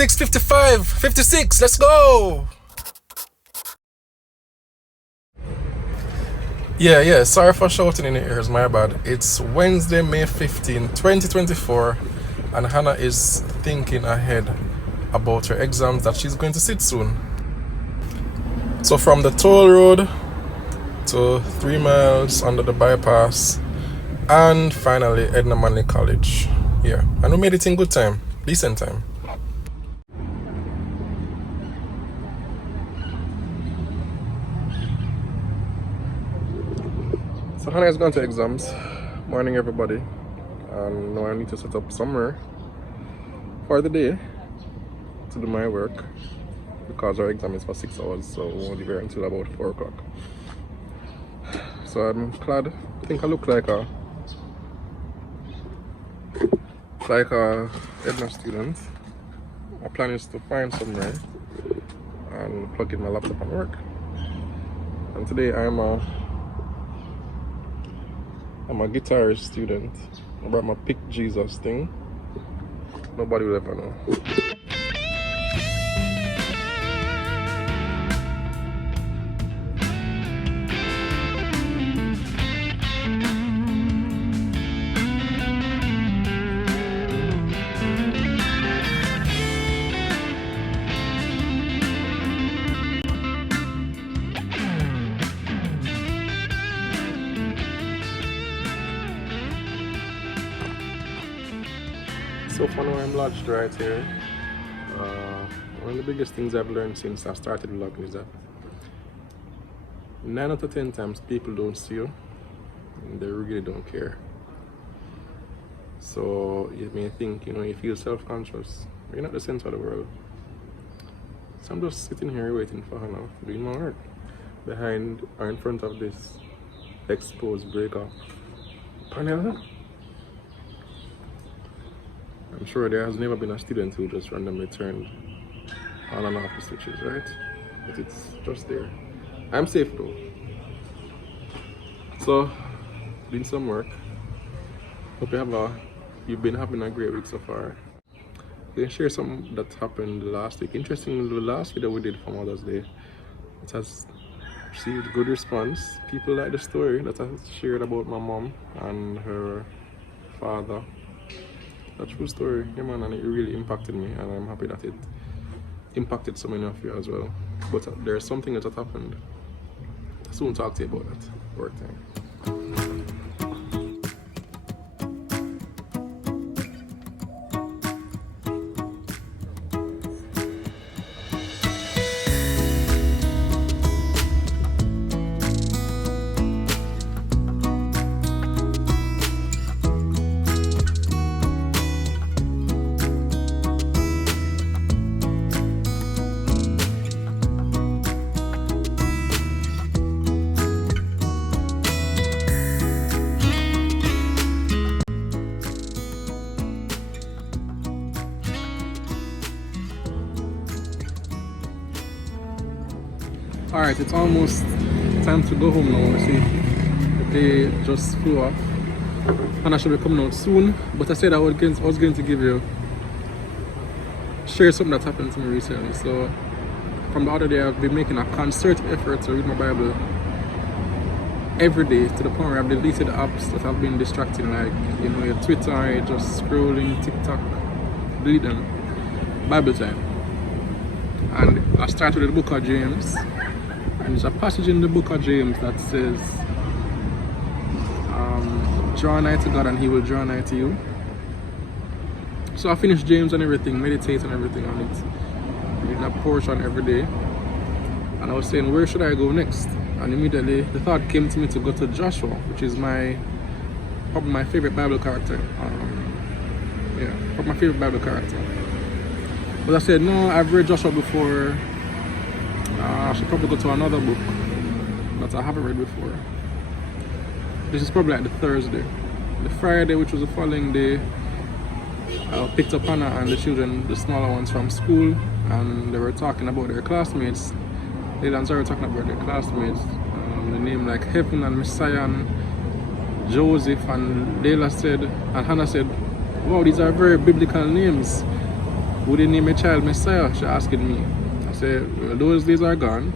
6:55, 56, let's go! Yeah, sorry for shouting in your ears, my bad. It's Wednesday, May 15, 2024, and Hannah is thinking ahead about her exams that she's going to sit soon. So from the toll road to 3 miles under the bypass, and finally Edna Manley College. Yeah, and we made it in good time, decent time. So Hannah is going to exams. Morning everybody. And now I need to set up somewhere for the day to do my work, because our exam is for 6 hours, so we won't be here until about 4 o'clock. So I'm glad. I think I look like a Edna student. My plan is to find somewhere and plug in my laptop and work. And today I'm a guitarist student. I brought my Pick Jesus thing. Nobody will ever know. So for now I'm lodged right here. One of the biggest things I've learned since I started vlogging is that 9 out of 10 times people don't see you and they really don't care. So you may think, you feel self-conscious. You're not the center of the world. So I'm just sitting here waiting for Hannah, doing my work behind or in front of this exposed breaker panel. I'm sure there has never been a student who just randomly turned on and off the switches, right? But it's just there. I'm safe though. So, doing some work. Hope you've been having a great week so far. I'm going to share something that happened last week. Interestingly, the last video we did for Mother's Day, it has received good response. People like the story that I shared about my mom and her father. A true story, yeah man, and it really impacted me, and I'm happy that it impacted so many of you as well. But there's something that happened. I soon talk to you about that. Work time. Alright, it's almost time to go home now. See, the day just flew off. And I should be coming out soon. But I said I was going to share something that happened to me recently. So, from the other day, I've been making a concerted effort to read my Bible every day, to the point where I've deleted apps that have been distracting, like, your Twitter, just scrolling, TikTok, delete them. Bible time. And I started with the book of James. And there's a passage in the book of James that says, draw nigh to God and he will draw nigh to you. So I finished James and everything, meditate and everything on it, reading a portion every day. And I was saying, where should I go next? And immediately the thought came to me to go to Joshua, which is probably my favorite Bible character. Probably my favorite Bible character. But I said, no, I've read Joshua before. I should probably go to another book that I haven't read before. This is probably like the Thursday. The Friday, which was the following day, I picked up Hannah and the children, the smaller ones, from school, and they were talking about their classmates. Leila and Zahra were talking about their classmates. The name like Heaven and Messiah and Joseph, and Leila said, and Hannah said, wow, these are very biblical names. would you name a child Messiah? She asking me. I said, well, those days are gone.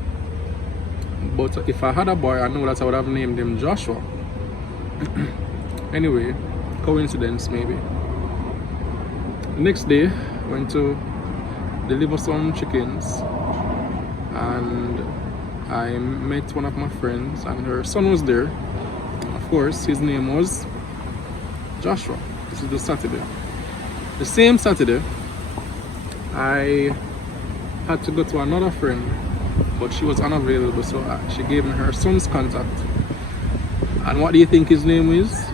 But if I had a boy, I know that I would have named him Joshua. Anyway, coincidence maybe. The next day, went to deliver some chickens, and I met one of my friends, and her son was there. Of course, his name was Joshua. This is the Saturday. The same Saturday, I had to go to another friend, but she was unavailable, so she gave me her son's contact. And what do you think his name is?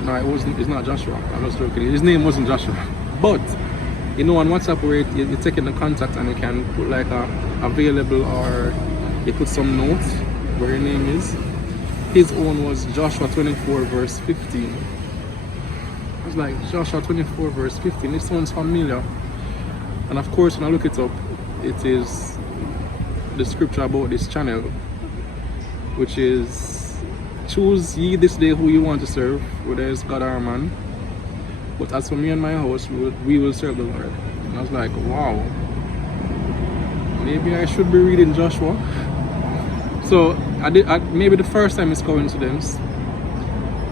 No, it wasn't. It's not Joshua. I was joking. His name wasn't Joshua. But you know, on WhatsApp where you take in the contact and you can put like a available, or you put some notes where your name is. His own was Joshua 24 verse 15. I was like, Joshua 24 verse 15. This sounds familiar. And of course, when I look it up, it is the scripture about this channel, which is, choose ye this day who you want to serve, whether it's God or man. But as for me and my house, we will serve the Lord. And I was like, wow, maybe I should be reading Joshua. So maybe the first time is coincidence,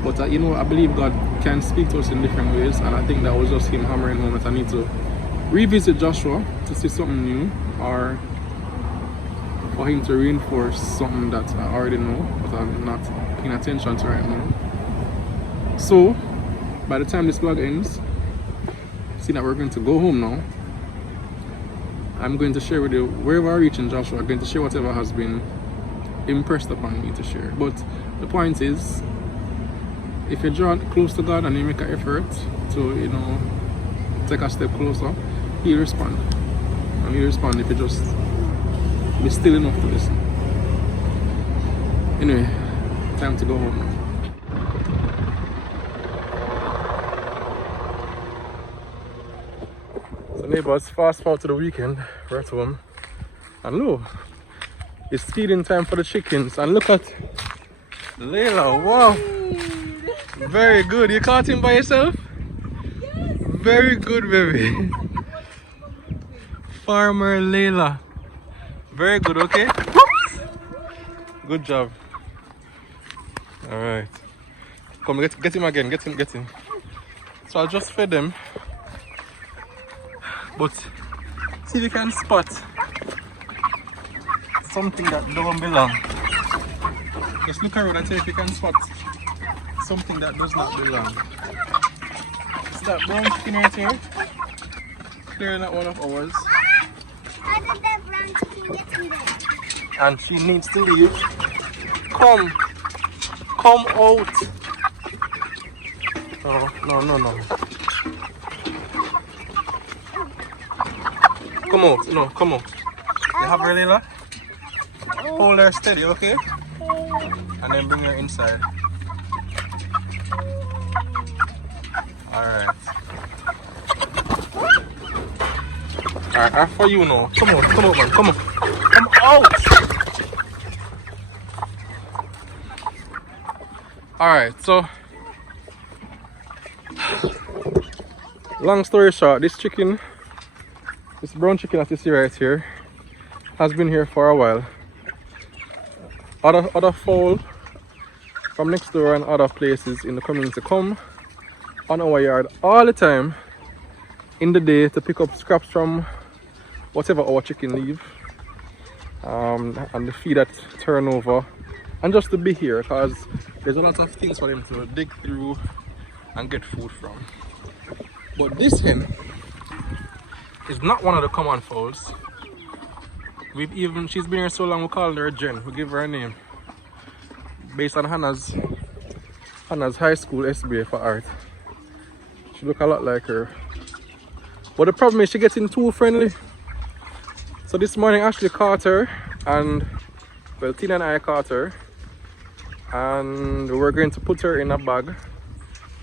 but you know, I believe God can speak to us in different ways, and I think that was just him hammering home that I need to revisit Joshua to see something new, or for him to reinforce something that I already know but I'm not paying attention to right now. So by the time this vlog ends, see that we're going to go home now. I'm going to share with you wherever I reach in Joshua. I'm going to share whatever has been impressed upon me to share. But the point is, if you draw close to God and you make an effort to, you know, take a step closer, he'll respond. And he'll respond if you just be still enough to listen. Anyway, time to go home now. So neighbors, fast forward to the weekend. We're at home, and look, it's feeding time for the chickens. And look at Leila. Wow, very good. You caught him by yourself? Yes. Very good, baby. Farmer Leila. Very good. Okay, good job. All right, come get him again. Get him. So I just fed them, but see if you can spot something that don't belong. Just look around and see if you can spot something that does not belong. It's that brown chicken right here. Clearly not one of ours. How did that brown chicken get in there? And she needs to leave. Come out. Oh, no. Come out, no, come out. You have her, Leila? Hold her steady, okay? And then bring her inside. Alright. Alright, for you now. Come on, man, come on. Come out! Alright, so long story short, this brown chicken that you see right here has been here for a while. Other fowl from next door and other places in the community come on our yard all the time in the day to pick up scraps from whatever our chicken leave, and the feed that turn over, and just to be here because there's a lot of things for them to dig through and get food from. But this hen is not one of the common fowls. She's been here so long, we call her Jen. We give her a name based on Hannah's high school SBA for art. She look a lot like her. But the problem is she getting too friendly. So this morning Ashley caught her, and well, Tina and I caught her, and we're going to put her in a bag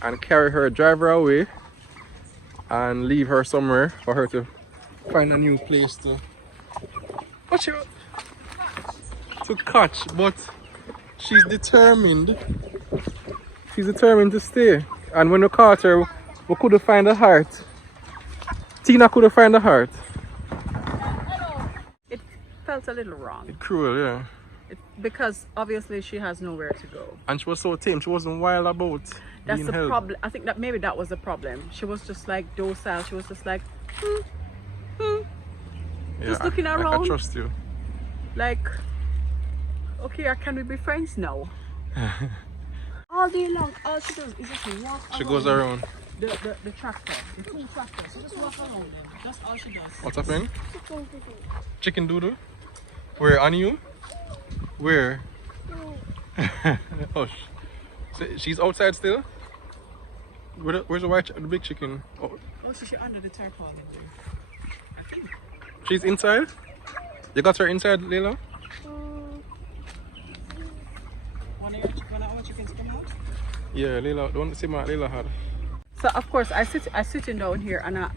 and carry her, drive her away, and leave her somewhere for her to find a new place to catch. But she's determined to stay, and when we caught her we couldn't find the heart Tina couldn't find the heart. It felt a little wrong. It's cruel, yeah. Because obviously she has nowhere to go. And she was so tame. She wasn't wild about That's being the held. problem. I think that maybe that was the problem. She was just like docile. She was just like, just looking around. I trust you. Like, okay, can we be friends now? All day long, all she does is just walk She around goes around. the tractor, the 2 tractors. She just walk around them. That's all she does. What's happening? Chicken doodle? Where, on you? Where? Oh, she's outside still? Where's the big chicken? Oh, She's under the tarpaulin there. I think. she's inside? You got her inside, Leila? One of our chickens come out? Yeah, Leila, the one see what Leila had. So of course I sitting down here and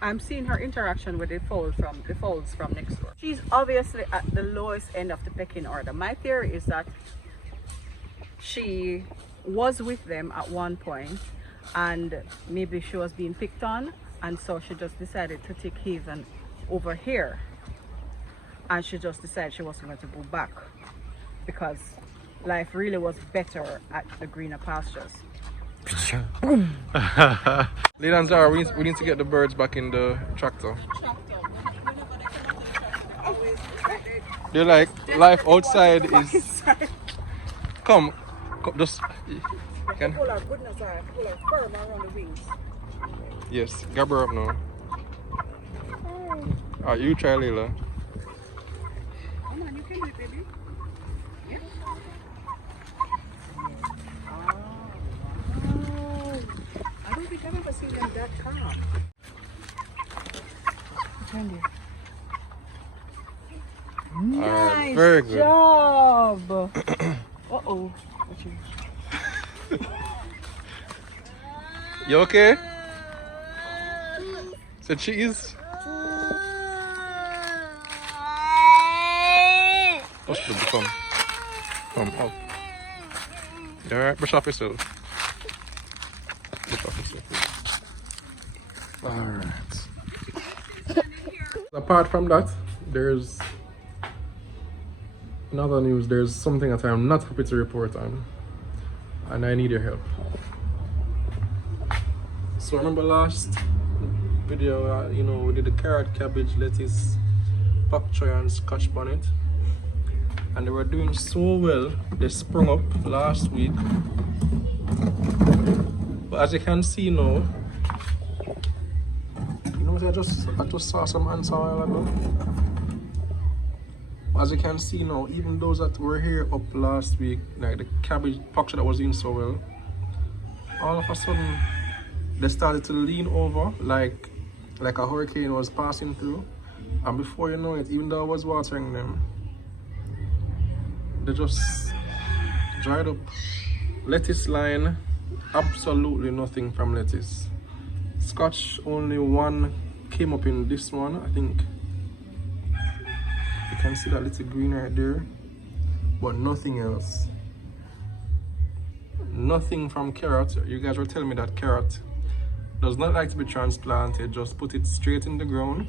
I'm seeing her interaction with the fowls from next door. She's obviously at the lowest end of the pecking order. My theory is that she was with them at one point and maybe she was being picked on, and so she just decided to take Haven over here, and she just decided she wasn't going to go back because life really was better at the greener pastures. Leila and Zahra, we need to get the birds back in the tractor. They're like, life outside is... Come, just... Can... Pull her goodness, pull her firm around the wings. Yes, grab her up now. Alright, you try, Leila. Come on, you can do it, baby. Yeah. Oh, I don't think I've ever seen them that calm. Nice very good. job. Uh-oh. You okay? Said she is. Hush, baby, come. Come up. You alright? Brush off yourself. Brush off yourself. Alright. Apart from that, there's another news. There's something that I'm not happy to report on, and I need your help. So remember last video, you know, we did the carrot, cabbage, lettuce, pak choy and scotch bonnet, and they were doing so well. They sprung up last week, but as you can see now, you know, I just saw some ants a while ago. As you can see now, even those that were here up last week, like the cabbage pak choy that was doing so well, all of a sudden they started to lean over like a hurricane was passing through, and before you know it, even though I was watering them, they just dried up. Lettuce line, absolutely nothing from lettuce. Scotch, only one came up in this one. I think you can see that little green right there, but nothing else. Nothing from carrot. You guys were telling me that carrot does not like to be transplanted, just put it straight in the ground.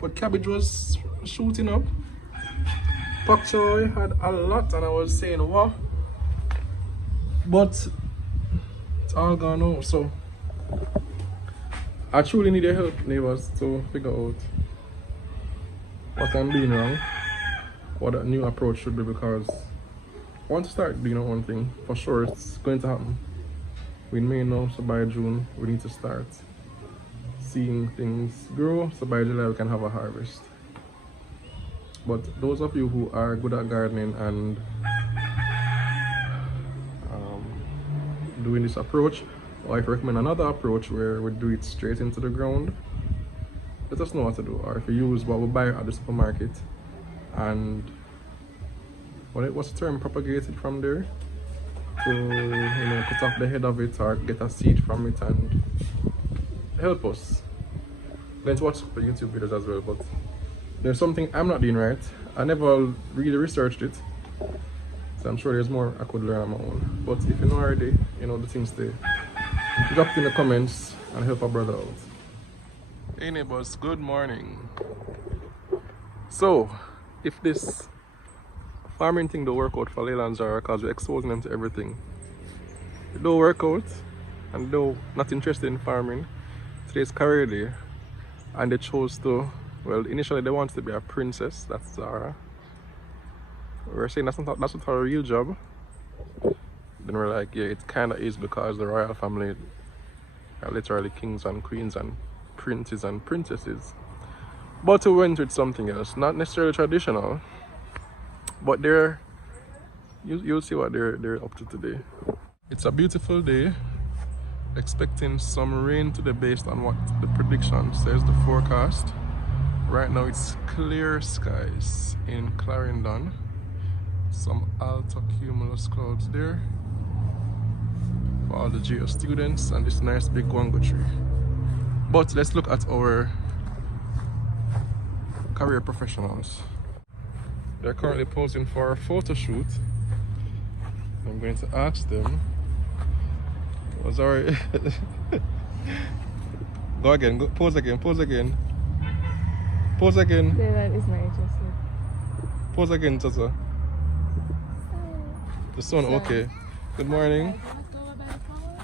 But cabbage was shooting up. Pak choy had a lot, and I was saying, what? But it's all gone now. So I truly need your help, neighbors, to figure out what I'm doing wrong, what a new approach should be, because I want to start doing our own thing. For sure, it's going to happen. We may know, so by June we need to start seeing things grow, so by July we can have a harvest. But those of you who are good at gardening and doing this approach, or if you recommend another approach where we do it straight into the ground, let us know what to do. Or if you use what we buy at the supermarket and what's the term, propagate it from there, to, you know, cut off the head of it or get a seed from it and help us. Let's watch the YouTube videos as well, but there's something I'm not doing right. I never really researched it, so I'm sure there's more I could learn on my own. But if you know already, you know the things, to drop it in the comments and help our brother out. Hey neighbors, good morning. So, if this farming thing don't work out for Leila and Zahra because we're exposing them to everything, it don't work out and though not interested in farming, today's career day and they chose to, well, initially they wanted to be a princess, that's Zahra. We're saying that's not her real job. Then we're like, yeah, it kind of is because the royal family are literally kings and queens and princes and princesses. But we went with something else, not necessarily traditional, but you'll see what they're up to today. It's a beautiful day, expecting some rain today based on what the prediction says, the forecast. Right now it's clear skies in Clarendon. Some altocumulus clouds there for all the geo students and this nice big guango tree. But let's look at our career professionals. They're currently posing for a photo shoot. I'm going to ask them. Oh, sorry. Go again, pose again, pose again. Pose again. That is not interested. Pose again, Zaza. The sun, okay. Good morning.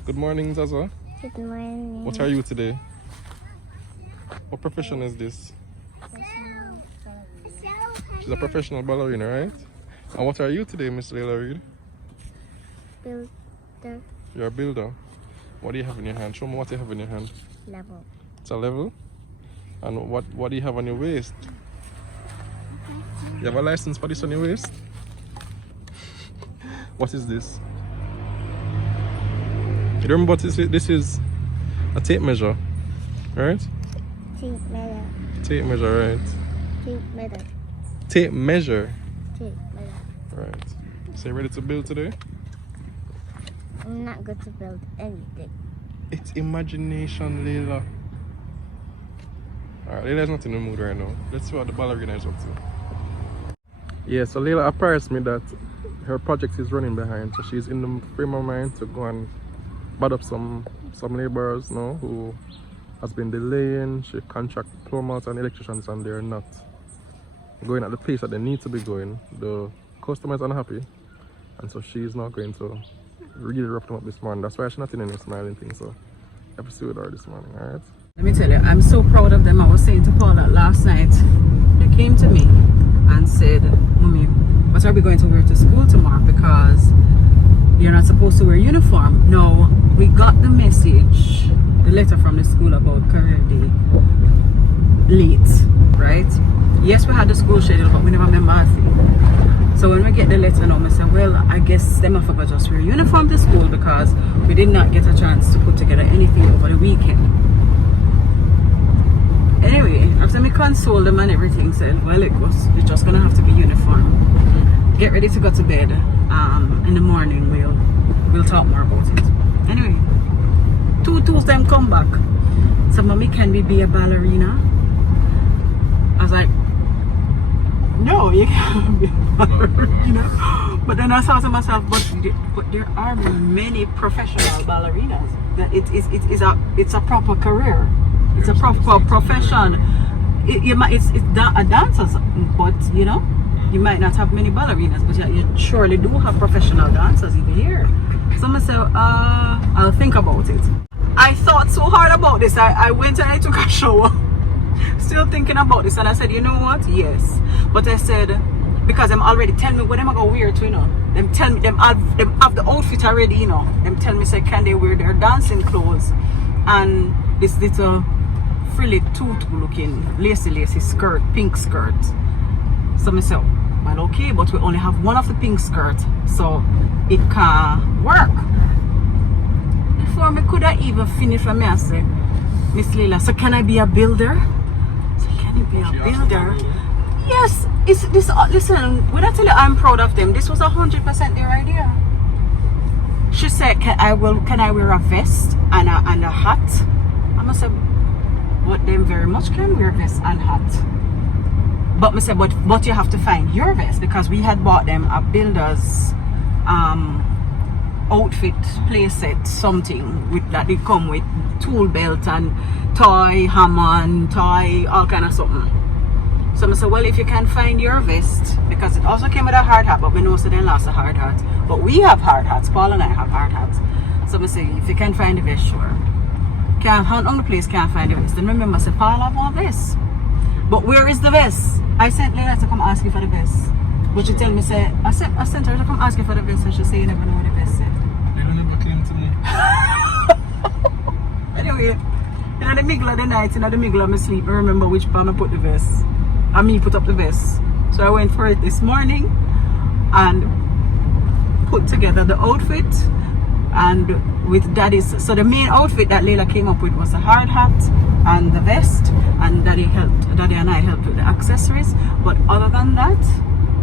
Good morning, Zaza. Good morning. What are you today? What profession is this? She's a professional ballerina, right? And what are you today, Miss Leila Reid? Builder You're a builder. What do you have in your hand? Show me what you have in your hand. level. It's a level. And what do you have on your waist? You have a license for this on your waist? What is this? You remember what this is? A tape measure, right? Tape measure. Tape measure, right? Tape measure. Tape measure. Tape measure. Right. So you ready to build today? I'm not going to build anything. It's imagination, Leila. Alright, Leila's not in the mood right now. Let's see what the ballerina is up to. Yeah, so Leila apprised me that her project is running behind, so she's in the frame of mind to go and bud up some laborers now who has been delaying. She contract plumbers and electricians and they're not going at the pace that they need to be going. The customers are unhappy, and so she's not going to really rough them up this morning. That's why she's not in any smiling thing, so I have to see with her this morning, alright? Let me tell you, I'm so proud of them. I was saying to Paul that last night they came to me and said, Mommy, what are we going to wear to school tomorrow? Because you're not supposed to wear uniform. No, we got the message, the letter from the school about career day late, right? Yes, we had the school schedule, but we never remember a thing. So when we get the letter now, I say, well, I guess them have to just wear uniform to school because we did not get a chance to put together anything over the weekend. Anyway, after me console them and everything, said, well, it's just gonna have to be uniform. Get ready to go to bed. In the morning we'll talk more about it. Anyway, two them come back. So, Mommy, can we be a ballerina? I was like, no, you can't be a ballerina. But then I thought to myself, but there are many professional ballerinas. That it's a proper career. It's a proper profession. It's a dancer, but you know, you might not have many ballerinas, but you surely do have professional dancers in here. So I said, I'll think about it. I thought so hard about this. I went and I took a shower, still thinking about this, and I said, you know what? Yes. But I said, because I'm already telling me what am I gonna wear to, you know. Them tell me them have the outfit already, you know. Them tell me say can they wear their dancing clothes and this little frilly tutu looking lacy skirt, pink skirt. So I said, well, okay, but we only have one of the pink skirt, so it can work. Before me could I even finish for me, I say, Miss Leila, so can I be a builder? So can you be a builder? Yes, it's this. Listen, when I tell you I'm proud of them, this was 100% their idea. She said, can I wear a vest and a hat? I must say, but them very much can wear vest and hat. But I said, but you have to find your vest, because we had bought them a builder's outfit play set, something with that they come with tool belt and toy Hammond, toy all kind of something. So I said, well, if you can find your vest, because it also came with a hard hat, but we know so they lost a hard hat. But we have hard hats, Paul and I have hard hats. So I say, if you can find the vest, sure. Can't hunt on the place, can't find the vest. Then remember, I said, Paul, I want vest. But where is the vest? I sent Leila to come ask you for the vest. But she tell me, say, I sent her to come ask you for the vest, and she say, you never know what the vest said. Leila never came to me. Anyway, in the middle of the night, in the middle of my sleep, I remember which palm I put the vest. And me put up the vest. So I went for it this morning and put together the outfit and with Daddy's. So the main outfit that Leila came up with was a hard hat and the vest, and Daddy and I helped with the accessories. But other than that,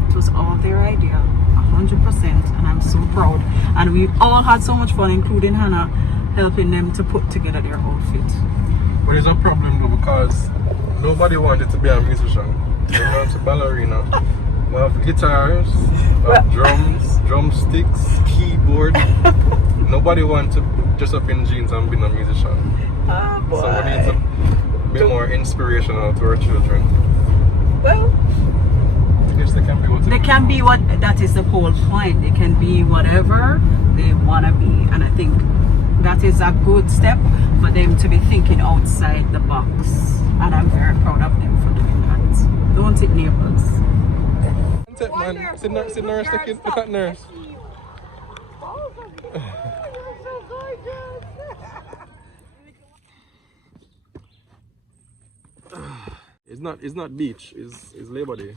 it was all their idea, 100%, and I'm so proud. And we all had so much fun, including Hannah, helping them to put together their outfit. But there's a problem though, because nobody wanted to be a musician. They want a ballerina. We have guitars, we have drums, drumsticks, keyboard. Nobody wants to dress up in jeans and be a musician. Boy. So we need to be more inspirational to our children. Well, I guess they can be what they can be what, that is the whole point. They can be whatever they want to be. And I think that is a good step for them to be thinking outside the box. And I'm very proud of them for doing that. Don't take neighbors. Man, sit nurse, look at nurse. It's not beach, it's Labor Day.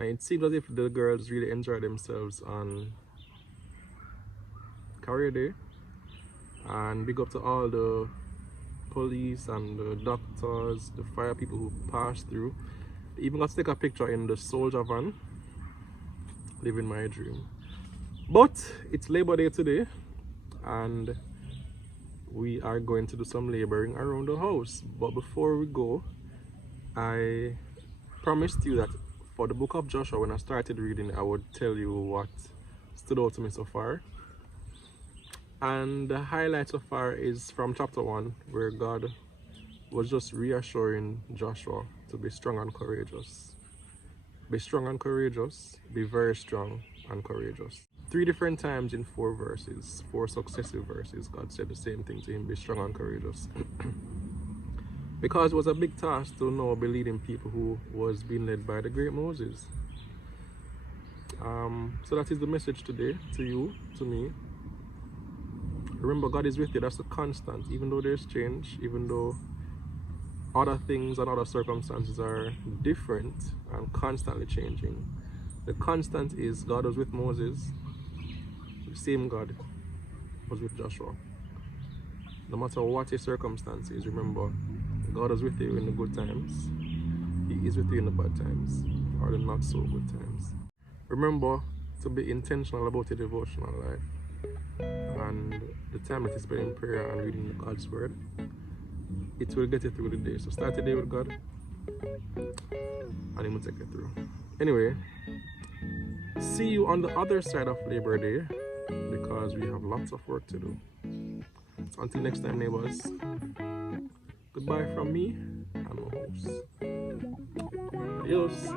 It seems as if the girls really enjoy themselves on Career Day. And big up to all the police and the doctors, the fire people who passed through. They even got to take a picture in the soldier van, living my dream. But it's Labor Day today, and we are going to do some laboring around the house. But before we go, I promised you that for the book of Joshua, when I started reading, I would tell you what stood out to me so far. And the highlight so far is from chapter 1, where God was just reassuring Joshua to be strong and courageous. Be strong and courageous, be very strong and courageous. 3 different times in 4 verses, 4 successive verses, God said the same thing to him, be strong and courageous. Because it was a big task to now be leading people who was being led by the great Moses. So that is the message today to you, to me. Remember, God is with you. That's a constant. Even though there's change, even though other things and other circumstances are different and constantly changing, the constant is God was with Moses. The same God was with Joshua. No matter what your circumstances, remember, God is with you in the good times. He is with you in the bad times, or the not so good times. Remember to be intentional about your devotional life. And the time that you spend in prayer and reading God's word, it will get you through the day. So start the day with God, and He will take you through. Anyway, see you on the other side of Labor Day, because we have lots of work to do. So until next time, neighbors, goodbye from me and my host. Adios.